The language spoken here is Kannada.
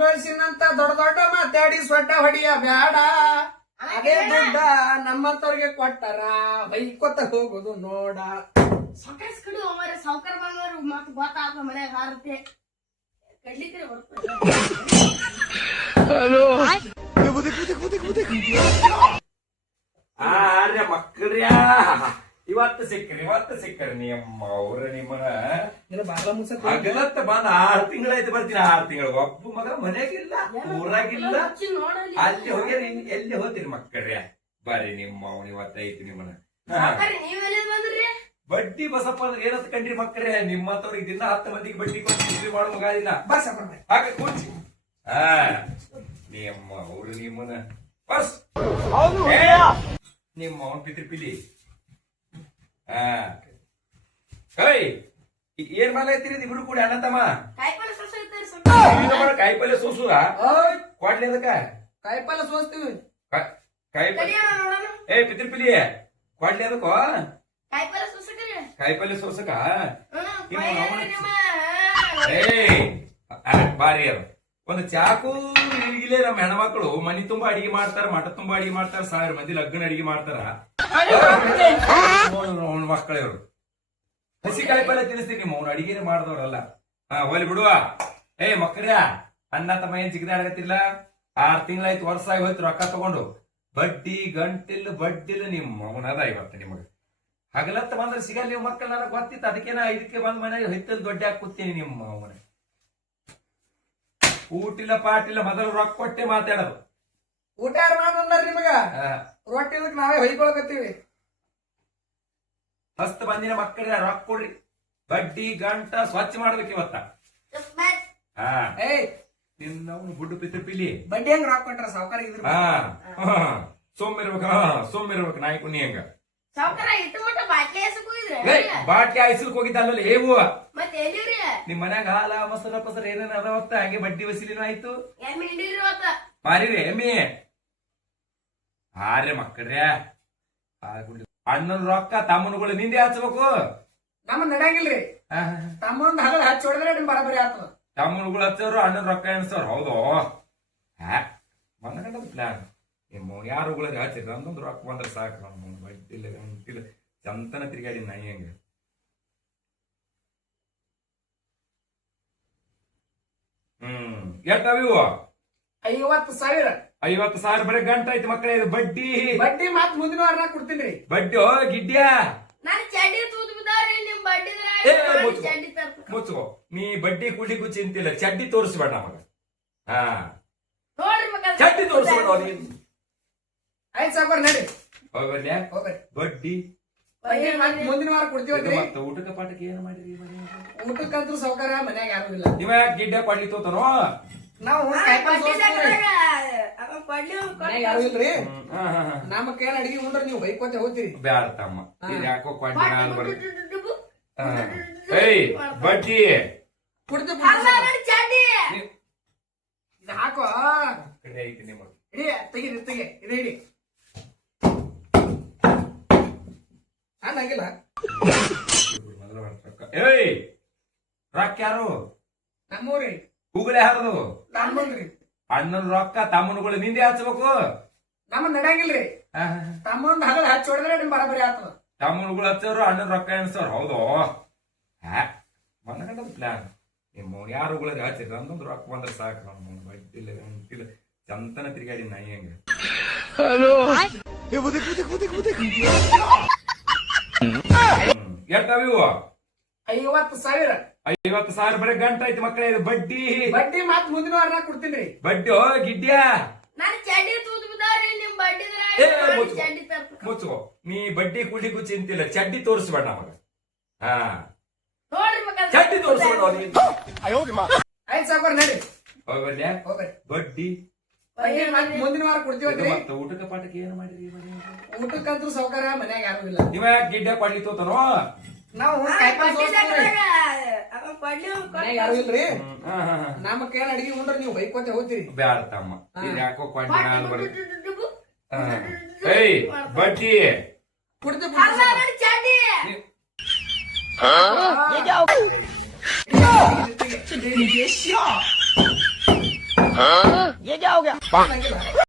ಗಳಿಸಿನಂತ ದೊಡ್ಡ ದೊಡ್ಡ ಮಾತಾಡಿ ಸೊಡ್ಡ ಹೊಡಿಯ ಬ್ಯಾಡ. ಅದೇ ದುಡ್ಡ ನಮ್ಮಂತವ್ರಿಗೆ ಕೊಟ್ಟಾರ ಬೈಕೊತ್ತ ಹೋಗುದು ನೋಡ. ಸೊಕಸ್ ಕಡು ಅವರ ಸಾವುಕಾರ ಬಂದವರು ಮತ್ ಗೊತ್ತಾಗ ಮನ್ಯಾಗ ಹಾರುತ್ತೆ ಕಡ್ಲಿಕ್ಕೆ ಬರ್ತದೆ. ಹಲೋ ಆರ್ಯ ಮಕ್ಕಳ್ರ್ಯಾ ಇವತ್ತು ಸಿಕ್ಕರಿ ನಿಮ್ಮ ಅವ್ರ ನಿಮ್ಮನ ಬಾಗ್ಲ ಮುಚ್ಚ ಅಗಲತ್ತ ಬಂದ್ 6 ತಿಂಗಳಾಯ್ತು ಬರ್ತೀನಿ. 6 ತಿಂಗಳು ಒಬ್ಬ ಮಗ ಮನೆಯಾಗಿಲ್ಲ, ಊರಾಗಿಲ್ಲ, ಅಲ್ಲಿ ಹೋಗ್ಯಾರ. ಎಲ್ಲಿ ಹೋಗ್ತೀರಿ ಮಕ್ಕಳ್ರ್ಯಾ? ಬರ್ರಿ ನಿಮ್ಮ ಅವ್ನ ಇವತ್ತೈತಿ ನಿಮ್ಮನ. ನೀವೆಲ್ಲ ಬಂದ್ರಿ? ಬಡ್ಡಿ ಬಸಪ್ಪ ಅಂದ್ರೆ ಏನಂತ ಕಂಡ್ರಿ ಮಕ್ಕಳೇ? ನಿಮ್ಮಂತವ್ರಿಗೆ ದಿನ 10 ಮಂದಿಗೆ ಬಡ್ಡಿ ಕೊಟ್ಟು ಮಾಡೋ ಮಗ ಇಲ್ಲ. ಹಾಕ ಕೂರ್ಚಿ. ನಿಮ್ಮ ಅವ್ರು ನಿಮ್ಮನ ಬಸ್ ನಿಮ್ಮ ಅವನ್ ಪಿತ್ರಿಪಿಲಿ. ಏನ್ ಮಾಲ ಐತಿರಿ ಇಬ್ರು ಕೂಡ ಅಣ್ಣ ತಮ್ಮ? ಕಾಯಿಪಲ್ಲೆ ಸೋಸುವ ಕೊಡ್ಲಿ ಅದಕ್ಕ ಕಾಯಿಪಲ್ಲೆ ಸೋಸ್ತೀವಿ. ಪಿತ್ರಿಪಿಲಿ ಕೊಡ್ಲಿ ಅದಕ್ಕ ಕಾಯಿಪಲ್ಲೆ ಸೋಸಕ ಬಾರಿ ಅದ. ಒಂದು ಚಾಕು ಇಲ್ಲಿಗಿಲೇ ನಮ್ಮ ಹೆಣ್ಮಕ್ಳು ಮನಿ ತುಂಬಾ ಅಡಿಗೆ ಮಾಡ್ತಾರ, ಮಠ ತುಂಬಾ ಅಡಿಗೆ ಮಾಡ್ತಾರ, 1000 ಮಂದಿ ಲಗ್ನ ಅಡಿಗೆ ಮಾಡ್ತಾರ. ಮಕ್ಕಳವ್ರು ಹಸಿ ಕಾಯಿಪಲ್ಲೆ ತಿನ್ನಿಸ್ತೀನಿ. ನಿಮ್ಮ ಅವ್ನು ಅಡಿಗೆನೆ ಮಾಡಿದವ್ರಲ್ಲ. ಹೋಲಿ ಬಿಡುವ. ಮಕ್ಕಳ್ಯಾ ಅಣ್ಣ ತಮ್ಮ ಏನ್ ಸಿಗದಾಡಗತ್ತಿಲ್ಲ. 6 ತಿಂಗಳಾಯ್ತು, ವರ್ಷ ಆಗಿ ಹೋಯ್ತು ರೊಕ್ಕ ತಗೊಂಡು. ಬಡ್ಡಿ ಗಂಟಿಲ್ಲ ಬಡ್ಡಿಲ್ಲ ನಿಮ್ಮ ಅವನದ ಇವತ್ತು ನಿಮಗ. ಹಗಲತ್ತ ಬಂದ್ರೆ ಸಿಗಲ್ಲ ನೀವು ಮಕ್ಕಳು. ನನಗೆ ಗೊತ್ತಿತ್ತು, ಅದಕ್ಕೇನ ಇದಕ್ಕೆ ಬಂದ್ ಮನೆಗೆ ಹೊತ್ತಲ್ಲಿ ದೊಡ್ಡ ಹಾಕುತ್ತೀನಿ ನಿಮ್ಮ ಅವನ. ಊಟಿಲ್ಲ ಪಾಟಿಲ್ಲ, ಮೊದಲು ರೊಕ್ಕ ಕೊಟ್ಟೆ ಮಾತಾಡೋದು. ಊಟ ಯಾರು ಮಾಡ್ರಿ ನಿಮಗ? ರೊಟ್ಟಿ ನಾವೇ ಹೊಯ್ಕೊಳಕತ್ತೀವಿ. ಮಸ್ತ್ ಬಂದಿನ ಮಕ್ಕಳ ರೊಕ್ಕ ಕೊಡ್ರಿ. ಬಡ್ಡಿ ಗಂಟ ಸ್ವಚ್ಛ ಮಾಡ್ಬೇಕು ಇವತ್ತ. ನಿನ್ನವನು ಗುಡ್ಡು ಪಿಲಿ ಬಡ್ಡಿ ಹೆಂಗ್ ರೊಕ್ಕ ಕೊಟ್ರ ಸಾವುಕಾರ ಇದ್ರ? ಸೋಮಿರ್ಬೇಕು ನಾಯಿ ಕುಣ್ಣಿ ಹೆಂಗ ಬಾಟ್ಲಿ ಐಸಲ್ಕ್ ಹೋಗಿದ್ದಲ್ಲ ಏವು. ನಿಮ್ ಮನ್ಯಾಗ ಹಾಲ ಮೊಸರ ಪಸರ ಏನೇನ ಅದಾವತ್ತ, ಹಂಗೆ ಬಡ್ಡಿ ವಸೂಲಿನೂ ಆಯ್ತು. ಮಾರಿರಿ ಎಮ್ಮಿ ಹಾರ್ಯ ಮಕ್ಕಳ್ರ್ಯಾ. ಅಣ್ಣನ ರೊಕ್ಕ ತಮ್ಮನುಗಳು ನಿಂದೆ ಹಚ್ಬೇಕು. ನಮ್ಮ ನಡಂಗಿಲ್ರಿ. ತಮ್ಮನ ಹಗಲ ಹಚ್ಚಿ ಹೊಡೆದ್ರೆ ನಿಮ್ ಬರಬರಿ ಆಗ್ತದ. ತಮ್ಮನುಗಳು ಹಚ್ಚೋರು ಅಣ್ಣನ ರೊಕ್ಕ ಎಣಿಸೋರು. ಹೌದು ಬಂದ ಪ್ಲಾನ್. ನಿಮ್ಮ ಯಾರುಗಳಿಗೆ ಹಚ್ಚಿರ ಅಂದೊಂದು ರೊಕ್ಕ ಬಂದ್ರೆ ಸಾಕು. ನಮ್ಮ ಬಡ್ಡಿಲ್ಲ ಗಂಟಿಲ್ಲ ಚಂತನ ತಿರುಗಾಡಿ ನಾಯಿ ಹಂಗ. ಎಷ್ಟಾವಿವು? 50,000. 50,000 ಬರೀ ಗಂಟ ಐತಿ ಮಕ್ಕಳೇ. ಇದು ಬಡ್ಡಿ ಬಡ್ಡಿ ಮತ್ ಮುಂದಿನ ವಾರ ಕೊಡ್ತೀನಿ. ಬಡ್ಡಿ ಗಿಡ್ಡ್ಯಾ ಮುಚ್ಚು. ನೀ ಬಡ್ಡಿ ಕುಡ್ಲಿಕ್ಕೂ ಚಿಂತಿಲ್ಲ, ಚಡ್ಡಿ ತೋರಿಸ್ಬೇಡ ನಮಗ. ಚಡ್ಡಿ ತೋರಿಸ್ಬೇಡ. ಆಯ್ತು ಸಾವುಕಾರ ನಡಿ ಹೋಗ್ಬರ್ಲ್ಯಾ? ಬಡ್ಡಿ ಮುಂದಿನ ವಾರ ಕೊಡ್ತೀವಿ. ಮತ್ತೆ ಊಟಕ್ಕೆ ಪಾಠಕ್ಕೆ ಏನು ಮಾಡಿರಿ? ಊಟಕ್ಕಂತೂ ಸಾವುಕಾರ ಮನ್ಯಾಗ ಯಾರು ಇಲ್ಲ. ನೀವ ಗಿಡ್ಡ ಕೊಡ್ಲಿ ತೋತಾನೋ? ನಾವು ಯಾರು ಇಲ್ರಿ. ನಮ್ಮ ಕೈಯಲ್ಲಿ ಅಡಿಗೆ ಉಂಡ್ರೆ ನೀವು ಬೈಕೋತ ಹೋಗ್ತೀರಿ. ಬ್ಯಾಡ ತಮ್ಮ, ಯಾಕೋ ಕೊಡ್ಲಿ ನಾನು ಬರ್ತೇನೆ. ಬಡ್ಡಿ ಇದು ಹಾಕೋ. ಐತಿ ನಿಮಗೆ. ಹಿಡಿ ತೆಗಿ ಇದು ಹಿಡಿ. ಹಂಗಿಲ್ಲ ರೊಕ್ಕ ಯಾರು? ನಮ್ಮೂರಿ ಹೂಗಳೇ ಹಾರದು. ನಮ್ಮಲ್ರಿ. ಅಣ್ಣನ ರೊಕ್ಕ ತಮ್ಮನುಗಳು ನಿಂದೆ ಹಚ್ಬೇಕು. ನಮ್ಮ ನಡಂಗಿಲ್ರಿ. ತಮ್ಮಂದ್ ಹಗಲ ಹಚ್ಚಿ ಹೊಡೆದ್ರೆ ನಿಮ್ ಬರಬರಿ ಆಗ್ತದ. ತಮ್ಮನುಗಳು ಹಚ್ಚೋರು ಅಣ್ಣನ ರೊಕ್ಕ ಎಣಿಸೋರು. ಹೌದು ಬಂದ ಪ್ಲಾನ್. ನಿಮ್ಮ ಯಾರುಗಳಿಗೆ ಹಚ್ಚಿರ ಅಂದೊಂದು ರೊಕ್ಕ ಬಂದ್ರೆ ಸಾಕು. ನಮ್ಮ ಬಡ್ಡಿಲ್ಲ ಗಂಟಿಲ್ಲ ಚಂತನ ತಿರುಗಾಡಿ ನಾಯಿ ಹಂಗ. ಎಷ್ಟಾವಿವು? 50,000. 50,000 ಬರೀ ಗಂಟ ಐತಿ ಮಕ್ಕಳೇ. ಇದು ಬಡ್ಡಿ ಮತ್ ಮುಂದಿನ ವಾರ ಕೊಡ್ತೀನಿ. ಬಡ್ಡಿ ಗಿಡ್ಡ್ಯಾ ಮುಚ್ಚು. ನೀ ಬಡ್ಡಿ ಕುಡ್ಲಿಕ್ಕೂ ಚಿಂತಿಲ್ಲ, ಚಡ್ಡಿ ತೋರಿಸ್ಬೇಡ ನಮಗ. ಚಡ್ಡಿ ತೋರಿಸ್ಬೇಡ. ಆಯ್ತು ಸಾವುಕಾರ ನಡಿ ಹೋಗ್ಬರ್ಲ್ಯಾ? ಬಡ್ಡಿ ಮುಂದಿನ ವಾರ ಕೊಡ್ತೀವಿ. ಮತ್ತೆ ಊಟಕ್ಕೆ ಪಾಠಕ್ಕೆ ಏನು ಮಾಡಿರಿ? ಊಟಕ್ಕಂತೂ ಸಾವುಕಾರ ಮನ್ಯಾಗ ಯಾರು ಇಲ್ಲ. ನೀವ ಗಿಡ್ಡ ಕೊಡ್ಲಿ ತೋತಾನೋ? ನಾವು ಯಾರು ಇಲ್ರಿ. ನಮ್ಮ ಕೈಯಲ್ಲಿ ಅಡಿಗೆ ಉಂಡ್ರೆ ನೀವು ಬೈಕೋತ ಹೋಗ್ತೀರಿ. ಬ್ಯಾಡ ತಮ್ಮ, ಯಾಕೋ ಕೊಡ್ಲಿ ನಾನು ಬರ್ತೇನೆ. ಬಡ್ಡಿ ಕೊಡ್ತೀವಿ. ಅನ್ನಂಗಿಲ್ಲ.